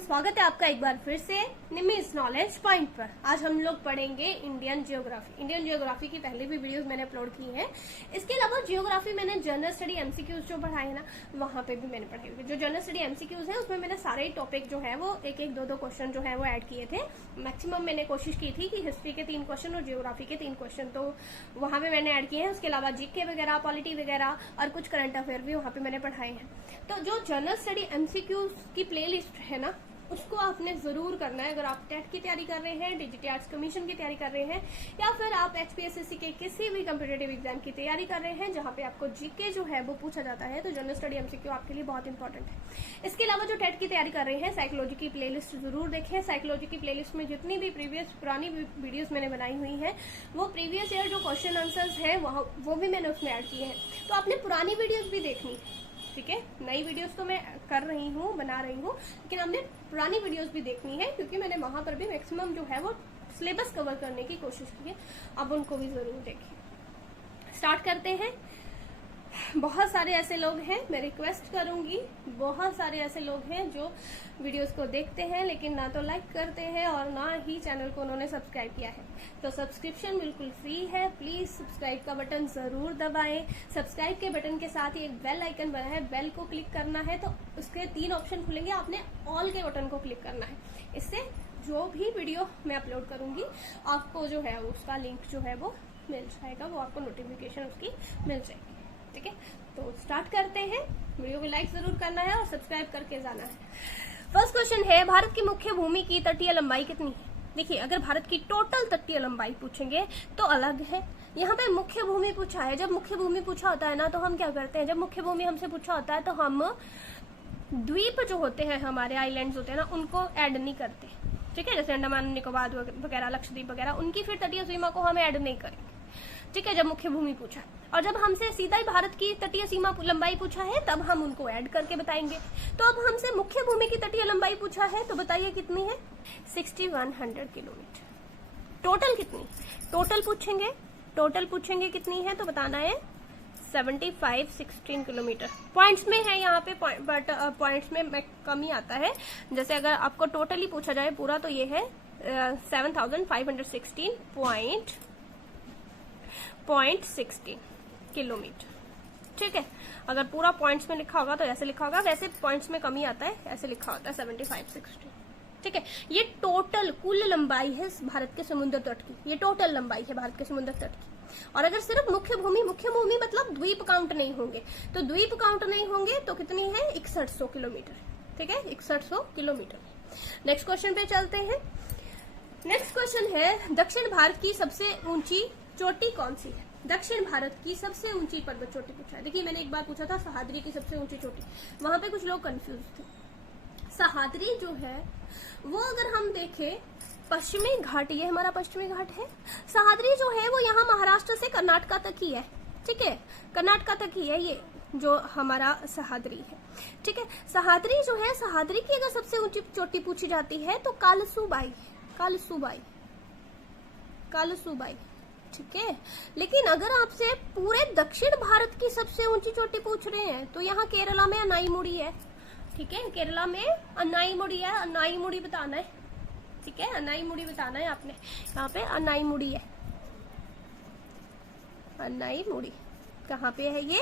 स्वागत है आपका एक बार फिर से निमिस नॉलेज पॉइंट पर। आज हम लोग पढ़ेंगे इंडियन जियोग्राफी। इंडियन जियोग्राफी की पहले भी वीडियोस मैंने अपलोड की हैं। इसके अलावा जियोग्राफी मैंने जनरल स्टडी एमसीक्यूज जो पढ़ाए हैं ना, वहां पे भी मैंने पढ़ाए हुए। जो जनरल स्टडी एमसीक्यूज है उसमें मैंने सारे टॉपिक जो है वो एक एक दो क्वेश्चन जो है वो ऐड किए थे। मैक्सिमम मैंने कोशिश की थी कि हिस्ट्री के 3 क्वेश्चन और जियोग्राफी के 3 क्वेश्चन तो वहां पे मैंने ऐड किए हैं। उसके अलावा जीके वगैरह, पॉलिटी वगैरह और कुछ करंट अफेयर भी वहां पे मैंने पढ़ाए हैं। तो जो जनरल स्टडी एमसीक्यूज की प्लेलिस्ट है ना, उसको आपने जरूर करना है। अगर आप टेट की तैयारी कर रहे हैं, डिजिटल आर्ट्स कमीशन की तैयारी कर रहे हैं, या फिर आप एचपीएसएससी के किसी भी कॉम्पिटिटिव एग्जाम की तैयारी कर रहे हैं जहां पे आपको जीके जो है वो पूछा जाता है, तो जनरल स्टडी एमसीक्यू आपके लिए बहुत इंपॉर्टेंट है। इसके अलावा जो टेट की तैयारी कर रहे हैं, साइकोलॉजी की प्लेलिस्ट जरूर देखें। साइकोलॉजी की प्लेलिस्ट में जितनी भी पुरानी वीडियोस मैंने बनाई हुई है, वो प्रीवियस ईयर जो क्वेश्चन आंसर्स है वो भी मैंने उसमें ऐड किए हैं। तो आपने पुरानी वीडियोज भी देखनी है, ठीक है। नई वीडियोस तो मैं कर रही हूँ, बना रही हूँ, लेकिन हमने पुरानी वीडियोस भी देखनी है क्योंकि मैंने वहां पर भी मैक्सिमम जो है वो सिलेबस कवर करने की कोशिश की है। अब उनको भी जरूर देखिए। स्टार्ट करते हैं। बहुत सारे ऐसे लोग हैं, मैं रिक्वेस्ट करूंगी, बहुत सारे ऐसे लोग हैं जो वीडियोस को देखते हैं लेकिन ना तो लाइक करते हैं और ना ही चैनल को उन्होंने सब्सक्राइब किया है। तो सब्सक्रिप्शन बिल्कुल फ्री है, प्लीज सब्सक्राइब का बटन जरूर दबाएं। सब्सक्राइब के बटन के साथ ही एक बेल आइकन बना है, बेल को क्लिक करना है तो उसके 3 ऑप्शन खुलेंगे, आपने ऑल के बटन को क्लिक करना है। इससे जो भी वीडियो मैं अपलोड करूंगी आपको जो है उसका लिंक जो है वो मिल जाएगा, वो आपको नोटिफिकेशन उसकी मिल जाएगी, ठीक है। तो स्टार्ट करते हैं। वीडियो को लाइक जरूर करना है और सब्सक्राइब करके जाना है। फर्स्ट क्वेश्चन है, भारत की मुख्य भूमि की तटीय लंबाई कितनी है? देखिए, अगर भारत की टोटल तटीय लंबाई पूछेंगे तो अलग है। यहाँ पे मुख्य भूमि पूछा है। जब मुख्य भूमि पूछा होता है ना, तो हम क्या करते हैं, जब मुख्य भूमि हमसे पूछा होता है तो हम द्वीप जो होते हैं, हमारे आइलैंड्स होते हैं ना, उनको ऐड नहीं करते, ठीक है। जैसे अंडमान निकोबार वगैरह, लक्षद्वीप वगैरह, उनकी फिर तटीय सीमा को हम ऐड नहीं करेंगे, ठीक है, जब मुख्य भूमि पूछा। और जब हमसे सीधा ही भारत की तटीय सीमा लंबाई पूछा है तब हम उनको ऐड करके बताएंगे। तो अब हमसे मुख्य भूमि की तटीय लंबाई पूछा है, तो बताइए कितनी है? 6100 किलोमीटर। टोटल कितनी? टोटल पूछेंगे कितनी है, तो बताना है 7516 किलोमीटर। पॉइंट्स में है यहाँ पे, बट पॉइंट्स में कमी आता है। जैसे अगर आपको टोटली पूछा जाए पूरा, तो ये है 7516.16 किलोमीटर, ठीक है। अगर पूरा पॉइंट्स में लिखा होगा तो ऐसे लिखा होगा, वैसे पॉइंट्स में कमी आता है, ऐसे लिखा होता है 7516, ठीक है। ये टोटल कुल लंबाई है भारत के समुद्र तट की, ये टोटल लंबाई है भारत के समुद्र तट की। और अगर सिर्फ मुख्य भूमि मतलब द्वीप काउंट नहीं होंगे, तो द्वीप काउंट नहीं होंगे तो कितनी है? 6100 किलोमीटर, ठीक है, 6100 किलोमीटर। नेक्स्ट क्वेश्चन पे चलते हैं। नेक्स्ट क्वेश्चन है, दक्षिण भारत की सबसे ऊंची चोटी कौन सी है? दक्षिण भारत की सबसे ऊंची पर्वत चोटी पूछा है। देखिए, मैंने एक बार पूछा था सह्याद्री की सबसे ऊंची चोटी, वहां पे कुछ लोग कंफ्यूज थे। सह्याद्री जो है वो अगर हम देखें, पश्चिमी घाट, ये हमारा पश्चिमी घाट है। सह्याद्री जो है वो यहाँ महाराष्ट्र से कर्नाटका तक ही है, ठीक है, कर्नाटका तक ही है ये जो हमारा सह्याद्री है, ठीक है। सह्याद्री जो है, सह्याद्री की अगर सबसे ऊंची चोटी पूछी जाती है तो कालसूबाई, ठीक है। लेकिन अगर आपसे पूरे दक्षिण भारत की सबसे ऊंची चोटी पूछ रहे हैं तो यहाँ केरला में अनाईमुड़ी है, ठीक है, केरला में अनाईमुड़ी है, अनाईमुड़ी बताना है, ठीक है, अनाईमुड़ी बताना है आपने। यहाँ पे अनाईमुड़ी है, अनाईमुड़ी कहाँ पे है? ये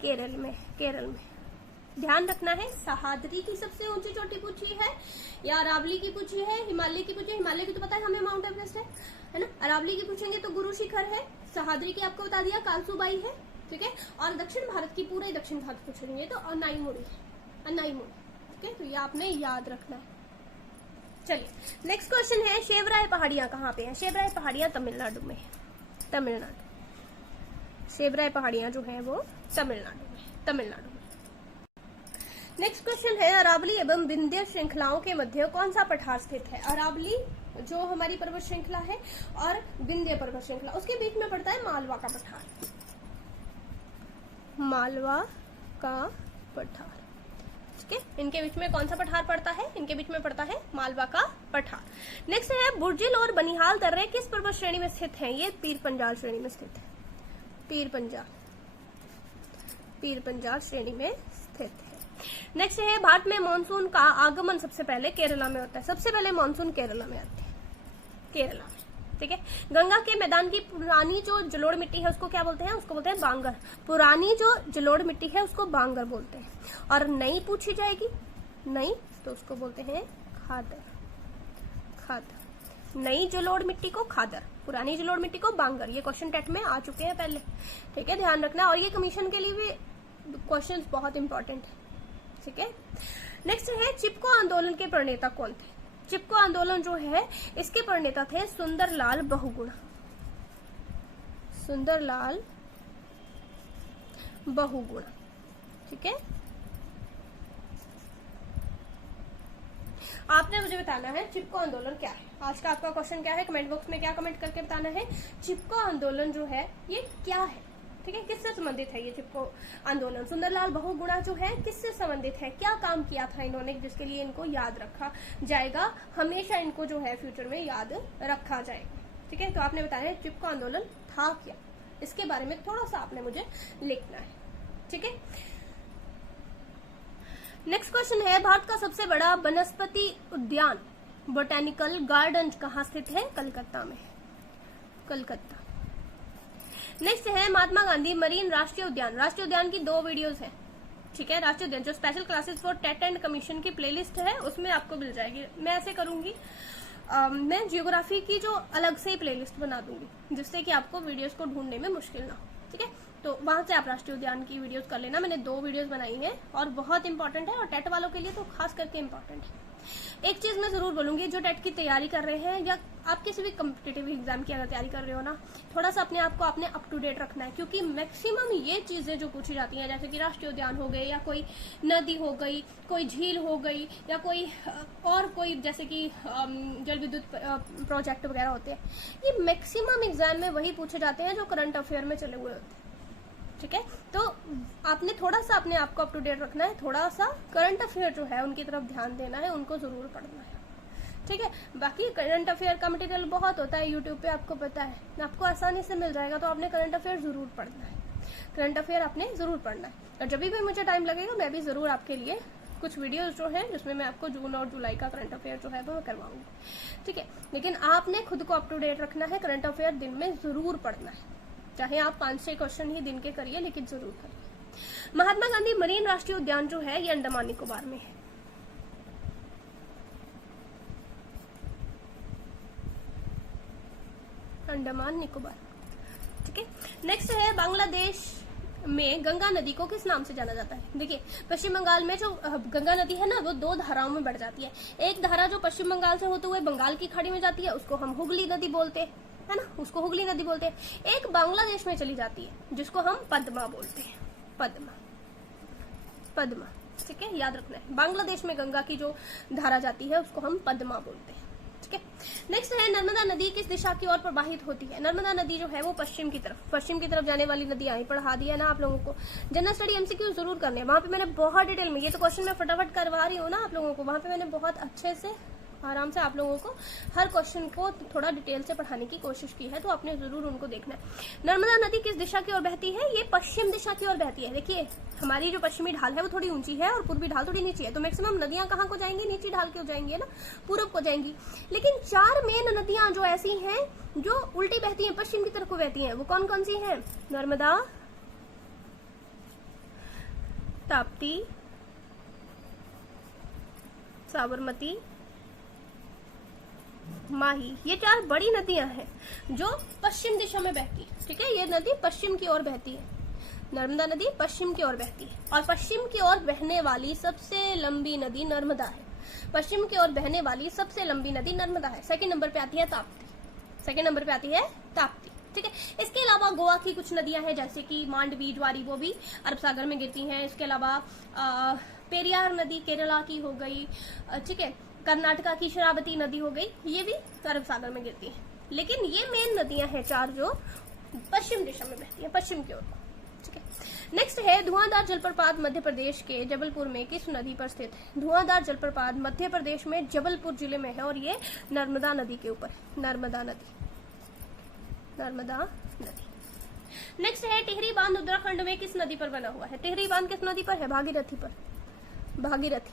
केरल में ध्यान रखना है। सह्याद्री की सबसे ऊंची चोटी पूछी है या अरावली की पूछी है, हिमालय की पूछी है। हिमालय की तो पता है हमें, माउंट एवरेस्ट है ना। अरावली की पूछेंगे तो गुरु शिखर है। सह्याद्री की आपको बता दिया कालसूबाई है, ठीक है। और दक्षिण भारत की, पूरे दक्षिण भारत पूछेंगे तो अनाईमुड़ी, ठीक है। तो ये आपने याद रखना है। चलिए, नेक्स्ट क्वेश्चन है, शेवराय पहाड़ियां कहाँ पे हैं? शेवराय पहाड़ियां तमिलनाडु में, शेवराय पहाड़ियां जो है वो तमिलनाडु में। नेक्स्ट क्वेश्चन है, अरावली एवं विंध्य श्रृंखलाओं के मध्य कौन सा पठार स्थित है? अरावली जो हमारी पर्वत श्रृंखला है और विंध्य पर्वत श्रृंखला, उसके बीच में पड़ता है मालवा का पठार, ठीक है। इनके बीच में कौन सा पठार पड़ता है? इनके बीच में पड़ता है मालवा का पठार। नेक्स्ट है, बुर्जिल और बनिहाल दर्रे किस पर्वत श्रेणी में स्थित हैं? ये पीर पंजाल श्रेणी में स्थित है, पीर पंजाल श्रेणी में स्थित है। नेक्स्ट है भारत में मानसून का आगमन सबसे पहले केरला में होता है। सबसे पहले मानसून केरला में आती है, केरला में, ठीक है। गंगा के मैदान की पुरानी जो जलोढ़ मिट्टी है उसको क्या बोलते हैं? उसको बोलते हैं बांगर। पुरानी जो जलोढ़ मिट्टी है उसको बांगर बोलते हैं। और नई पूछी जाएगी, नई, तो उसको बोलते हैं खादर। खादर, नई जलोढ़ मिट्टी को खादर, पुरानी जलोढ़ मिट्टी को बांगर। ये क्वेश्चन टेट में आ चुके हैं पहले, ठीक है, ध्यान रखना। और ये कमीशन के लिए भी क्वेश्चन बहुत इंपॉर्टेंट है, ठीक है। नेक्स्ट है चिपको आंदोलन के प्रणेता कौन थे? चिपको आंदोलन जो है इसके प्रणेता थे सुंदरलाल बहुगुणा। सुंदरलाल बहुगुणा, ठीक है। आपने मुझे बताना है चिपको आंदोलन क्या है। आज का आपका क्वेश्चन क्या है, कमेंट बॉक्स में क्या कमेंट करके बताना है। चिपको आंदोलन जो है ये क्या है, ठीक है, किससे संबंधित है ये चिपको आंदोलन? सुंदरलाल बहुगुणा जो है किससे संबंधित है, क्या काम किया था इन्होंने जिसके लिए इनको याद रखा जाएगा, हमेशा इनको जो है फ्यूचर में याद रखा जाएगा, ठीक है। तो आपने बताया है चिपको आंदोलन था क्या, इसके बारे में थोड़ा सा आपने मुझे लिखना है, ठीक है। नेक्स्ट क्वेश्चन है भारत का सबसे बड़ा वनस्पति उद्यान बोटेनिकल गार्डन कहाँ स्थित है? कलकत्ता में, कलकत्ता। नेक्स्ट है महात्मा गांधी मरीन राष्ट्रीय उद्यान। राष्ट्रीय उद्यान की 2 वीडियोस है, ठीक है। राष्ट्रीय उद्यान जो special classes for TET and commission की प्लेलिस्ट है उसमें आपको मिल जाएगी। मैं ऐसे करूंगी, मैं जियोग्राफी की जो अलग से ही प्लेलिस्ट बना दूंगी जिससे कि आपको वीडियोस को ढूंढने में मुश्किल ना हो, ठीक है। तो वहां से आप राष्ट्रीय उद्यान की वीडियोस कर लेना। मैंने 2 वीडियोस बनाई हैं और बहुत इंपॉर्टेंट है और टेट वालों के लिए तो खास करके इंपॉर्टेंट है। एक चीज मैं जरूर बोलूंगी, जो टेट की तैयारी कर रहे हैं या आप किसी भी कॉम्पिटिटिव एग्जाम की अगर तैयारी कर रहे हो ना, थोड़ा सा अपने आप को आपने अप टू डेट रखना है, क्योंकि मैक्सिमम ये चीजें जो पूछी जाती हैं जैसे कि राष्ट्रीय उद्यान हो गए या कोई नदी हो गई, कोई झील हो गई या कोई और कोई जैसे कि जल विद्युत प्रोजेक्ट वगैरह होते हैं, ये मैक्सिमम एग्जाम में वही पूछे जाते हैं जो करंट अफेयर में चले हुए होते हैं, ठीक है। तो आपने थोड़ा सा अपने आप को अप टू डेट रखना है, थोड़ा सा करंट अफेयर जो है उनकी तरफ ध्यान देना है, उनको जरूर पढ़ना है, ठीक है। बाकी करंट अफेयर का मटेरियल बहुत होता है यूट्यूब पे, आपको पता है, आपको आसानी से मिल जाएगा। तो आपने करंट अफेयर जरूर पढ़ना है, करंट अफेयर आपने जरूर पढ़ना है। और जब भी मुझे टाइम लगेगा मैं भी जरूर आपके लिए कुछ वीडियोस जो है जिसमें मैं आपको जून और जुलाई का करंट अफेयर जो है वो करवाऊंगी, ठीक है। लेकिन आपने खुद को अप टू डेट रखना है, करंट अफेयर दिन में जरूर पढ़ना है, चाहे आप 5-6 क्वेश्चन ही दिन के करिए लेकिन जरूर करिए। महात्मा गांधी मरीन राष्ट्रीय उद्यान जो है ये अंडमान निकोबार में है, अंडमान निकोबार, ठीक है। नेक्स्ट है बांग्लादेश में गंगा नदी को किस नाम से जाना जाता है? देखिए पश्चिम बंगाल में जो गंगा नदी है ना वो 2 धाराओं में बढ़ जाती है। एक धारा जो पश्चिम बंगाल से होते हुए बंगाल की खाड़ी में जाती है उसको हम हुगली नदी बोलते हैं, है ना, उसको हुगली नदी बोलते हैं। एक बांग्लादेश में चली जाती है जिसको हम पद्मा बोलते हैं, पद्मा, पद्मा, ठीक है, याद रखना है। बांग्लादेश में गंगा की जो धारा जाती है उसको हम पद्मा बोलते हैं, ठीक है। नेक्स्ट है नर्मदा नदी किस दिशा की ओर प्रवाहित होती है? नर्मदा नदी जो है वो पश्चिम की तरफ जाने वाली नदी आई पढ़ा दिया ना आप लोगों को। जनरल स्टडी एमसीक्यू जरूर करने हैं, वहां पे मैंने बहुत डिटेल में, ये तो क्वेश्चन मैं फटाफट करवा रही हूँ ना आप लोगों को, वहां पे मैंने बहुत अच्छे से आराम से आप लोगों को हर क्वेश्चन को थोड़ा डिटेल से पढ़ाने की कोशिश की है, तो आपने जरूर उनको देखना है। नर्मदा नदी किस दिशा की ओर बहती है? ये पश्चिम दिशा की ओर बहती है। देखिए हमारी जो पश्चिमी ढाल है वो थोड़ी ऊंची है और पूर्वी ढाल थोड़ी नीची है, तो मैक्सिमम नदियां कहाँ को जाएंगी? नीची ढाल की हो जाएंगी ना, पूरब को जाएंगी। लेकिन 4 मेन नदियां जो ऐसी हैं जो उल्टी बहती हैं, पश्चिम की तरफ को बहती हैं, वो कौन कौन सी हैं? नर्मदा, ताप्ती, साबरमती, माही। ये 4 बड़ी नदियां हैं जो पश्चिम दिशा में बहती है, ठीक है। ये नदी पश्चिम की ओर बहती है, नर्मदा नदी पश्चिम की ओर बहती है और पश्चिम की ओर बहने वाली सबसे लंबी नदी नर्मदा है। पश्चिम की ओर बहने वाली सबसे लंबी नदी नर्मदा है। सेकंड नंबर पे आती है ताप्ती, सेकंड नंबर पे आती है ताप्ती, ठीक है। इसके अलावा गोवा की कुछ नदियां हैं जैसे कि मांडवी, ज्वारी, वो भी अरब सागर में गिरती हैं। इसके अलावा पेरियार नदी केरला की हो गई, ठीक है। कर्नाटका की शरावती नदी हो गई, ये भी अरब सागर में गिरती है। लेकिन ये मेन नदियां हैं 4 जो पश्चिम दिशा में बहती है, पश्चिम की ओर, ठीक है। नेक्स्ट है धुआंधार जलप्रपात मध्य प्रदेश के जबलपुर में किस नदी पर स्थित है? धुआंधार जलप्रपात मध्य प्रदेश में जबलपुर जिले में है और ये नर्मदा नदी के ऊपर है, नर्मदा नदी, नर्मदा नदी। नेक्स्ट है टिहरी बांध उत्तराखंड में किस नदी पर बना हुआ है? टिहरी बांध किस नदी पर है? भागीरथी पर, भागीरथी,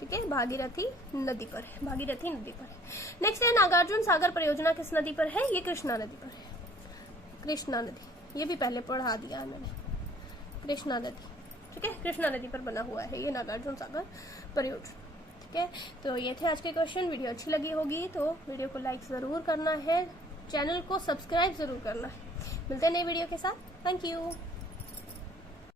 ठीक है, भागीरथी नदी पर है, भागीरथी नदी पर है। नेक्स्ट है नागार्जुन सागर परियोजना किस नदी पर है? ये कृष्णा नदी पर है, कृष्णा नदी, ये भी पहले पढ़ा दिया है मैंने, कृष्णा नदी, ठीक है, कृष्णा नदी पर बना हुआ है ये नागार्जुन सागर परियोजना, ठीक है। तो ये थे आज के क्वेश्चन। वीडियो अच्छी लगी होगी तो वीडियो को लाइक जरूर करना है, चैनल को सब्सक्राइब जरूर करना है। मिलते हैं नई वीडियो के साथ। Thank you.